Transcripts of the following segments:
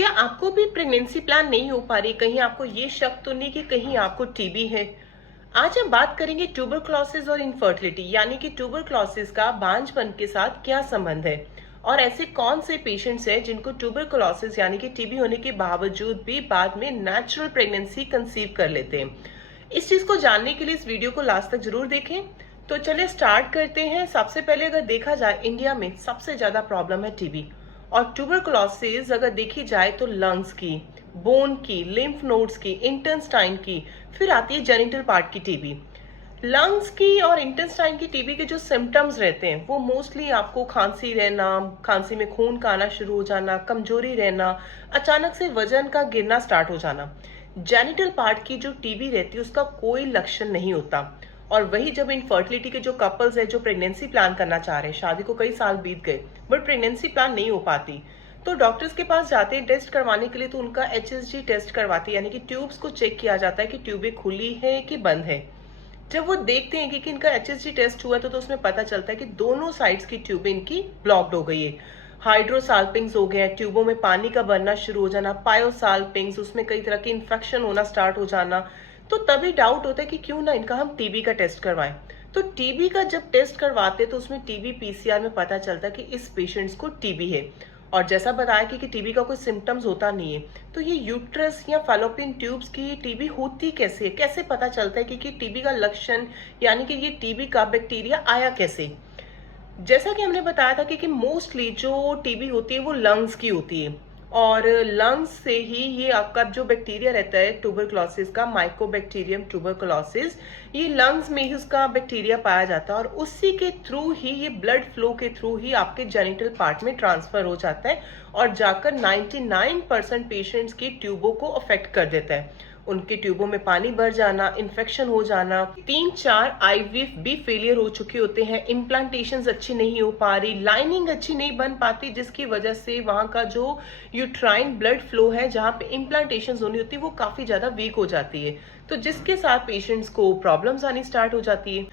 क्या आपको भी प्रेगनेंसी प्लान नहीं हो पा रही? कहीं आपको ये शक तो नहीं कि कहीं आपको टीबी है? आज हम बात करेंगे ट्यूबरक्लोसिस और इनफर्टिलिटी, यानी कि ट्यूबरक्लोसिस का बांझपन के साथ क्या संबंध है और ऐसे कौन से पेशेंट्स हैं जिनको ट्यूबरक्लोसिस यानी कि टीबी होने के बावजूद भी बाद में नेचुरल प्रेगनेंसी कंसीव कर लेते हैं। इस चीज को जानने के लिए इस वीडियो को लास्ट तक जरूर देखें। तो चलिए स्टार्ट करते हैं। सबसे पहले अगर देखा जाए, इंडिया में सबसे ज्यादा प्रॉब्लम है टीबी और ट्यूबरकुलोसिस। अगर देखी जाए तो लंग्स की, बोन की, लिम्फ नोड्स की, इंटेस्टाइन की, फिर आती है जेनिटल पार्ट की टीबी। लंग्स की और इंटेस्टाइन की टीबी के जो सिम्टम्स रहते हैं वो मोस्टली आपको खांसी रहना, खांसी में खून का आना शुरू हो जाना, कमजोरी रहना, अचानक से वजन का गिरना स्टार्ट हो जाना। जेनिटल पार्ट की जो टीबी रहती है उसका कोई लक्षण नहीं होता। और वही जब इनफर्टिलिटी के जो कपल्स है जो प्रेगनेंसी प्लान करना चाह रहे हैं, शादी को कई साल बीत गए बट प्रेगनेंसी प्लान नहीं हो पाती, तो डॉक्टर्स के पास जाते हैं टेस्ट करवाने के लिए। तो उनका HSG टेस्ट करवाती है, यानी कि ट्यूब्स को चेक किया जाता है कि ट्यूबें खुली है कि बंद है। जब वो देखते हैं कि इनका HSG टेस्ट हुआ तो उसमें पता चलता है कि दोनों साइड्स की ट्यूबें इनकी ब्लॉक्ड हो गई है। हाइड्रोसाल्पिंग्स हो गए, ट्यूबों में पानी का भरना शुरू हो जाना, पायोसाल्पिंग्स, उसमें कई तरह की इन्फेक्शन होना स्टार्ट हो जाना। तो तभी डाउट होता है कि क्यों ना इनका हम टीबी का टेस्ट करवाएं। तो टीबी का जब टेस्ट करवाते तो उसमें टीबी PCR में पता चलता है कि इस पेशेंट्स को टीबी है। और जैसा बताया कि टीबी का कोई सिम्टम्स होता नहीं है, तो ये यूट्रस या फैलोपियन ट्यूब्स की टीबी होती कैसे है, कैसे पता चलता है कि टीबी का लक्षण यानी कि ये टीबी का बैक्टीरिया आया कैसे। जैसा कि हमने बताया था कि मोस्टली जो टीबी होती है वो लंग्स की होती है और लंग्स से ही ये आपका जो बैक्टीरिया रहता है ट्यूबरकुलोसिस का, माइकोबैक्टीरियम ट्यूबरकुलोसिस, ये लंग्स में ही उसका बैक्टीरिया पाया जाता है और उसी के थ्रू ही, ये ब्लड फ्लो के थ्रू ही आपके जेनिटल पार्ट में ट्रांसफर हो जाता है और जाकर 99% पेशेंट्स की ट्यूबों को अफेक्ट कर देता है। उनके ट्यूबों में पानी भर जाना, इन्फेक्शन हो जाना, 3-4 IVF भी फेलियर हो चुके होते हैं, इम्प्लांटेशंस अच्छी नहीं हो पा रही, लाइनिंग अच्छी नहीं बन पाती, जिसकी वजह से वहां का जो यूट्राइन ब्लड फ्लो है जहां पे इम्प्लांटेशंस होनी होती है वो काफी ज्यादा वीक हो जाती है। तो जिसके साथ पेशेंट्स को प्रॉब्लम्स आनी स्टार्ट हो जाती है।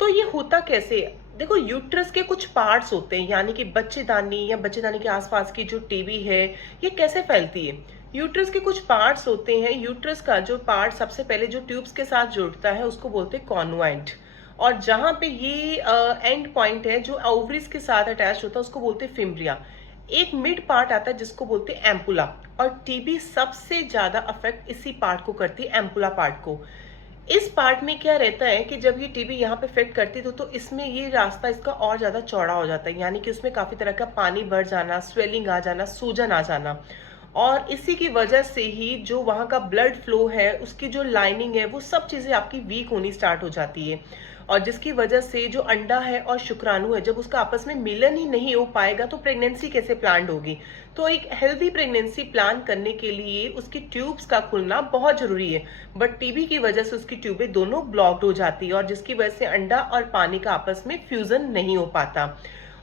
तो ये होता कैसे? देखो, यूट्रस के कुछ पार्ट्स होते हैं, यानी कि बच्चेदानी या बच्चेदानी के आसपास की जो टीबी है ये कैसे फैलती है। यूट्रस के कुछ पार्ट्स होते हैं। यूट्रस का जो पार्ट सबसे पहले जो ट्यूब्स के साथ जुड़ता है उसको बोलते हैं कॉन्वेंट, और जहां पे ये एंड पॉइंट है जो ओवरीज के साथ अटैच होता है उसको बोलते हैं फिम्ब्रिया। एक मिड पार्ट आता है जिसको बोलते हैं एम्पुला, और टीबी सबसे ज्यादा अफेक्ट इसी पार्ट को करती है, एम्पुला पार्ट को। इस पार्ट में क्या रहता है कि जब ये टीबी यहाँ पे अफेक्ट करती है तो इसमें ये रास्ता इसका और ज्यादा चौड़ा हो जाता है, यानी कि उसमें काफी तरह का पानी भर जाना, स्वेलिंग आ जाना, सूजन आ जाना। और इसी की वजह से ही जो वहां का ब्लड फ्लो है, उसकी जो लाइनिंग है, वो सब चीजें आपकी वीक होनी स्टार्ट हो जाती है। और जिसकी वजह से जो अंडा है और शुक्राणु है, जब उसका आपस में मिलन ही नहीं हो पाएगा तो प्रेगनेंसी कैसे प्लान होगी। तो एक हेल्दी प्रेगनेंसी प्लान करने के लिए उसकी ट्यूब्स का खुलना बहुत जरूरी है, बट टीबी की वजह से उसकी ट्यूबें दोनों ब्लॉक्ड हो जाती है और जिसकी वजह से अंडा और पानी का आपस में फ्यूजन नहीं हो पाता।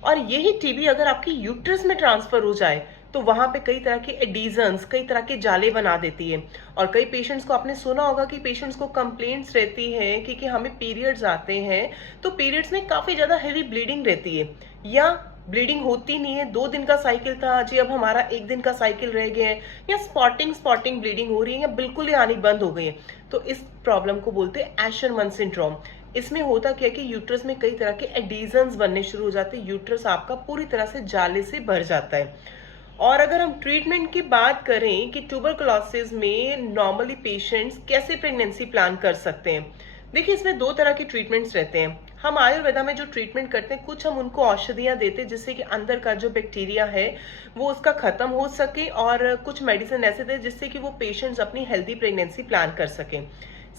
और यही टीबी अगर आपकी यूट्रस में ट्रांसफर हो जाए तो वहां पे कई तरह के एडिजन्स, कई तरह के जाले बना देती है। और कई पेशेंट्स को आपने सुना होगा कि पेशेंट्स को कंप्लेंट्स रहती हैं कि हमें पीरियड्स आते हैं तो पीरियड्स में काफी ज्यादा हेवी ब्लीडिंग रहती है, या ब्लीडिंग होती नहीं है, 2 दिन का साइकिल था जी अब हमारा 1 दिन का साइकिल रह गया है, या स्पॉटिंग ब्लीडिंग हो रही है या बिल्कुल ही आनी बंद हो गई है। तो इस प्रॉब्लम को बोलते हैं एशरमन सिंड्रोम। इसमें होता क्या है कि यूट्रस में कई तरह के एडिजन्स बनने शुरू हो जाते हैं, यूट्रस आपका पूरी तरह से जाले से भर जाता है। और अगर हम ट्रीटमेंट की बात करें कि ट्यूबरकुलोसिस में नॉर्मली पेशेंट्स कैसे प्रेगनेंसी प्लान कर सकते हैं, देखिए इसमें 2 तरह के ट्रीटमेंट्स रहते हैं। हम आयुर्वेदा में जो ट्रीटमेंट करते हैं, कुछ हम उनको औषधियां देते हैं जिससे कि अंदर का जो बैक्टीरिया है वो उसका खत्म हो सके, और कुछ मेडिसिन ऐसे देते जिससे कि वो पेशेंट्स अपनी हेल्दी प्रेगनेंसी प्लान कर सकें।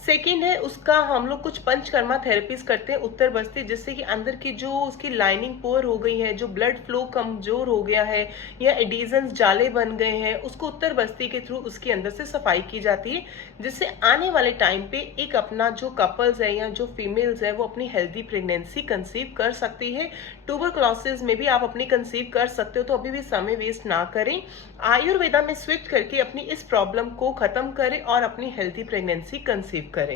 सेकेंड है उसका हम लोग कुछ पंचकर्मा थेरेपीज करते हैं उत्तर बस्ती, जिससे कि अंदर की जो उसकी लाइनिंग पुअर हो गई है, जो ब्लड फ्लो कमजोर हो गया है या एडिजन्स जाले बन गए हैं, उसको उत्तर बस्ती के थ्रू उसके अंदर से सफाई की जाती है, जिससे आने वाले टाइम पे एक अपना जो कपल्स है या जो फीमेल्स है वो अपनी हेल्दी प्रेगनेंसी कंसीव कर सकती है। ट्यूबरकुलोसिस में भी आप अपनी कंसीव कर सकते हो, तो अभी भी समय वेस्ट ना करें, आयुर्वेदा में स्विच करके अपनी इस प्रॉब्लम को खत्म करें और अपनी हेल्दी प्रेगनेंसी कंसीव करें।